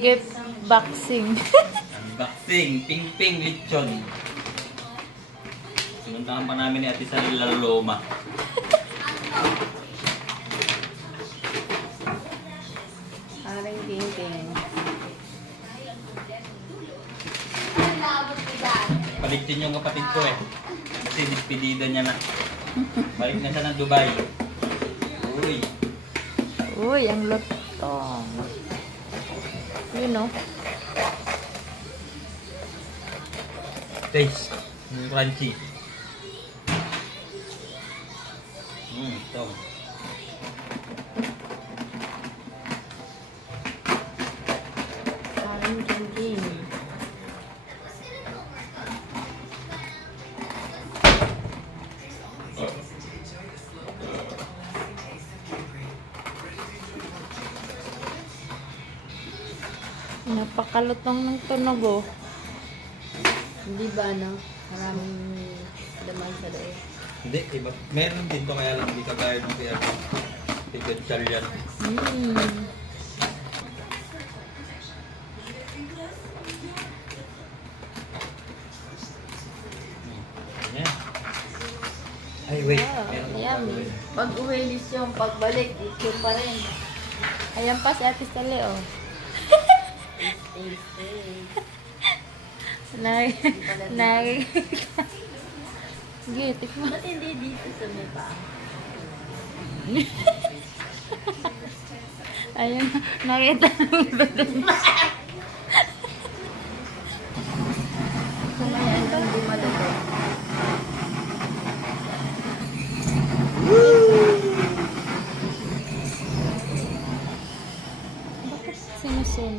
Gift boxing. Unboxing, ping-ping lechon. Sinuntahan pa namin ni Ate Sally Loma. Aring king-king. Paligtin yung kapatid ko eh. Kasi dispedida niya na. Balik na siya ng Dubai. Uy. Uy, ang lutong. You know. Taste. Crunchy. Ito. Aring king-king. Napakalutong ng tunog oh. Hindi ba, no? Maraming laman sa loob. Hindi, iba. Meron din to kaya lang hindi kagaya ng kaya Tigadsal yan. Yan. Ay, wait. Wow, Meron pa yummy. pa. Pag uwilis yung pagbalik, ito pa rin. Ayan pa si Ate Sally oh. Nag... Sige, tikman. Ba't hindi dito sa may paa? Ayun, nakita ng iba din. Kumayan lang di malalo. Bakit sinusun?